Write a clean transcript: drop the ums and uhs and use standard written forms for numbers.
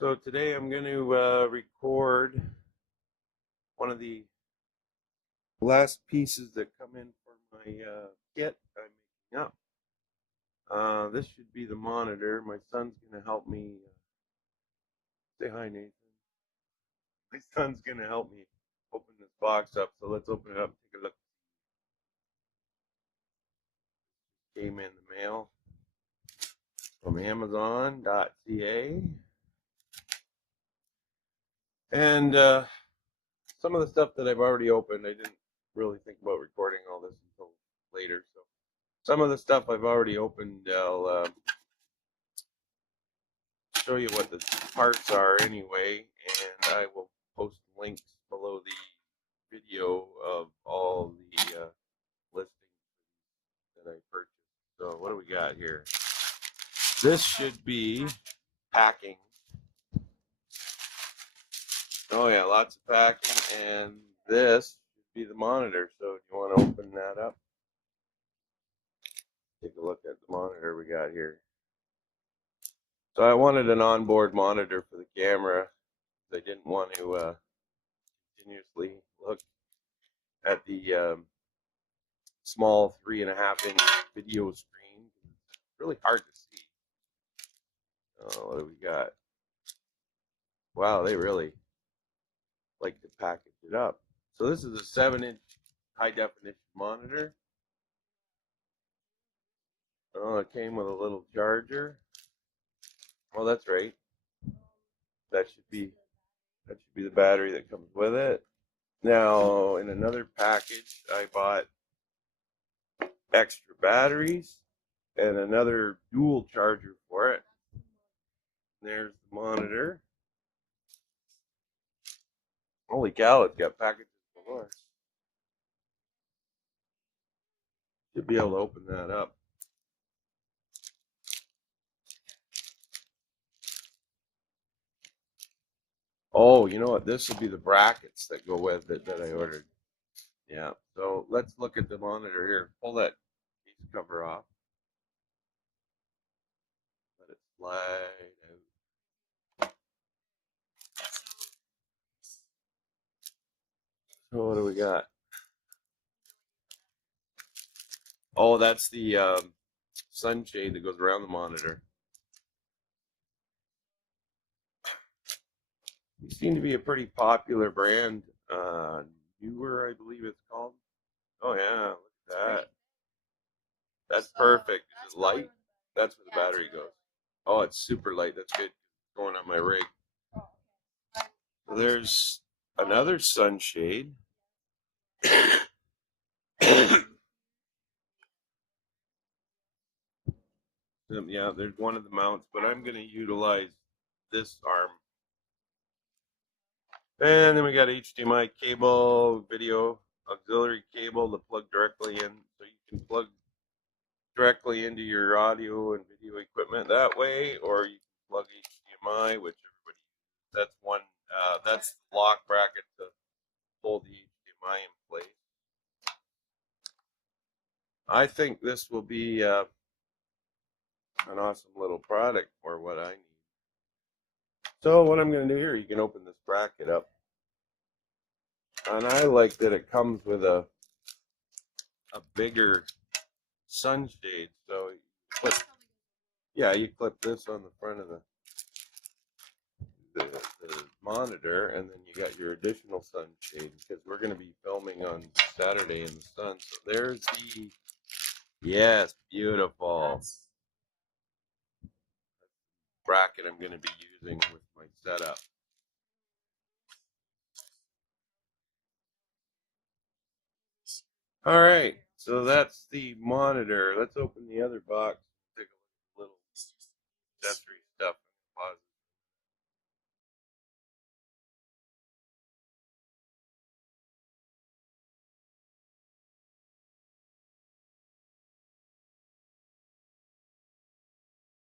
So today I'm going to record one of the last pieces that come in for my kit I'm making up. This should be the monitor. My son's going to help me. Say hi, Nathan. My son's going to help me open this box up. So let's open it up and take a look. Came in the mail from Amazon.ca. And some of the stuff that I've already opened, I didn't really think about recording all this until later. So some of the stuff I've already opened, I'll show you what the parts are anyway, and I will post links below the video of all the listings that I purchased. So what do we got here? This should be packing. Oh yeah, lots of packing, and this should be the monitor. So if you want to open that up, take a look at the monitor we got here. So I wanted an onboard monitor for the camera. I didn't want to continuously look at the small 3.5-inch video screen. It's really hard to see. What do we got? Wow, they really like to package it up. So this is a 7-inch high definition monitor. Oh, it came with a little charger. Oh, that's right. That should be the battery that comes with it. Now, in another package, I bought extra batteries and another dual charger for it. There's the monitor. Holy cow, it's got packages galore. Should be able to open that up. Oh, you know what? This will be the brackets that go with it that I ordered. Yeah. So let's look at the monitor here. Pull that case cover off. Let it slide out. So what do we got? Oh, that's the sunshade that goes around the monitor. These seem to be a pretty popular brand. Neewer, I believe it's called. Oh yeah, look at that. That's perfect. Is it light? That's where the battery goes. Oh, it's super light. That's good. Going on my rig. So there's another sunshade. Yeah, there's one of the mounts, but I'm going to utilize this arm. And then we got HDMI cable, video auxiliary cable to plug directly in. So you can plug directly into your audio and video equipment that way, or you can plug HDMI, which everybody uses. That's one. That's the lock bracket to hold the HDMI in place. I think this will be an awesome little product for what I need. So what I'm going to do here, you can open this bracket up. And I like that it comes with a bigger sunshade. So you clip, yeah, you clip this on the front of the monitor, and then you got your additional sunshade because we're going to be filming on Saturday in the sun. So there's the, yes, beautiful bracket I'm going to be using with my setup. All right, so that's the monitor. Let's open the other box